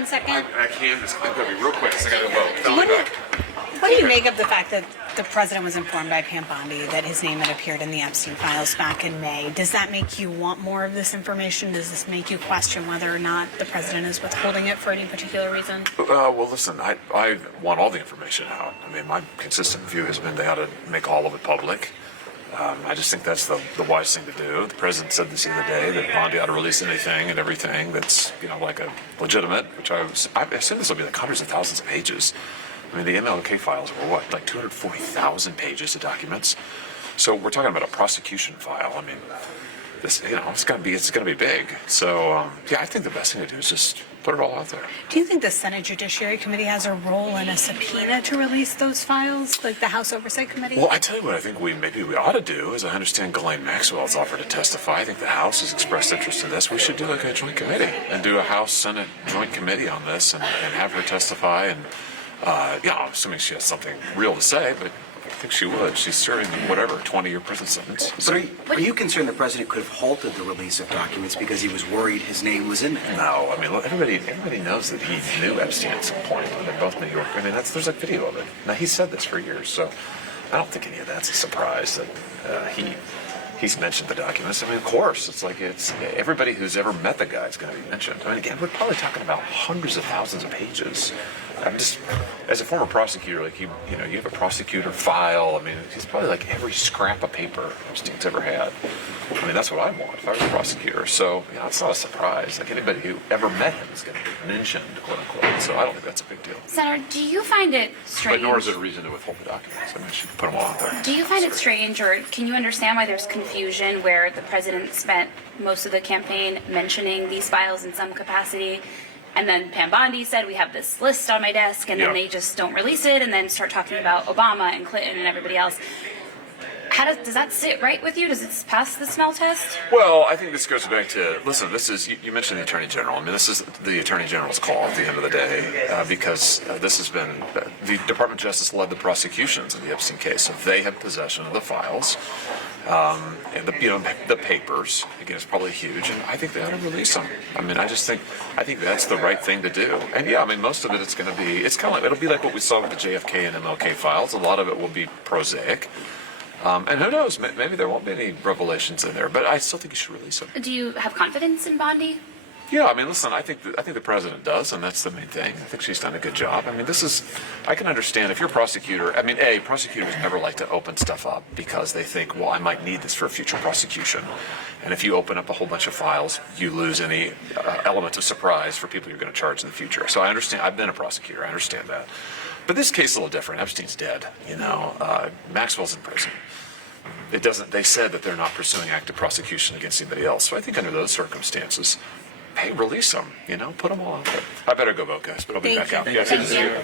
1 second? I can. I'm going to be real quick. I got to vote. Tell me back. What do you make of the fact that the president was informed by Pam Bondi that his name had appeared in the Epstein files back in May? Does that make you want more of this information? Does this make you question whether or not the president is withholding it for any particular reason? Well, listen, I want all the information out. I mean, my consistent view has been they ought to make all of it public. I just think that's the wise thing to do. The president said this the other day that Bondi ought to release anything and everything that's, like a legitimate, which I assume this will be like hundreds of thousands of pages. I mean, the MLK files were what, like 240,000 pages of documents. So we're talking about a prosecution file. I mean, this, it's going to be big. So I think the best thing to do is just put it all out there. Do you think the Senate Judiciary Committee has a role in a subpoena to release those files, like the House Oversight Committee? Well, I tell you what I think we ought to do is I understand Ghislaine Maxwell's offered to testify. I think the House has expressed interest in this. We should do like a joint committee and do a House-Senate joint committee on this and have her testify. And, I'm assuming she has something real to say, but I think she would. She's serving, 20-year prison sentence. So are you concerned the president could have halted the release of documents because he was worried his name was in there? No, I mean, look, everybody knows that he knew Epstein at some point. They're both New York. I mean, there's a video of it. Now, he said this for years, so I don't think any of that's a surprise that he's mentioned the documents. I mean, of course, it's everybody who's ever met the guy is going to be mentioned. I mean, again, we're probably talking about hundreds of thousands of pages. I'm just, as a former prosecutor, you have a prosecutor file. I mean, it's probably like every scrap of paper Epstein's ever had. I mean, that's what I'd want if I was a prosecutor. So, it's not a surprise. Like, anybody who ever met him is going to be mentioned, quote unquote. So I don't think that's a big deal. Senator, do you find it strange? But nor is it a reason to withhold the documents. I mean, she put them all out there. Do you find it strange, or can you understand why there's confusion where the president spent most of the campaign mentioning these files in some capacity, and then Pam Bondi said, we have this list on my desk, and then they just don't release it, and then start talking about Obama and Clinton and everybody else? Does that sit right with you? Does it pass the smell test? Well, I think this goes back to, listen, you mentioned the Attorney General. I mean, this is the Attorney General's call at the end of the day because this has been, the Department of Justice led the prosecutions in the Epstein case, so they have possession of the files and the papers. Again, it's probably huge, and I think they ought to release them. I mean, I think that's the right thing to do. And most of it it's kind of like, it'll be like what we saw with the JFK and MLK files. A lot of it will be prosaic. And who knows, maybe there won't be any revelations in there, but I still think you should release them. Do you have confidence in Bondi? Yeah, I mean, listen, I think the president does, and that's the main thing. I think she's done a good job. I mean, I can understand if you're a prosecutor. I mean, prosecutors never like to open stuff up because they think, well, I might need this for a future prosecution. And if you open up a whole bunch of files, you lose any element of surprise for people you're going to charge in the future. So I understand. I've been a prosecutor. I understand that. But this case is a little different. Epstein's dead. Maxwell's in prison. They said that they're not pursuing active prosecution against anybody else. So I think under those circumstances, hey, release them. Put them all out there. I better go vote, guys, but I'll be back out. Thank you.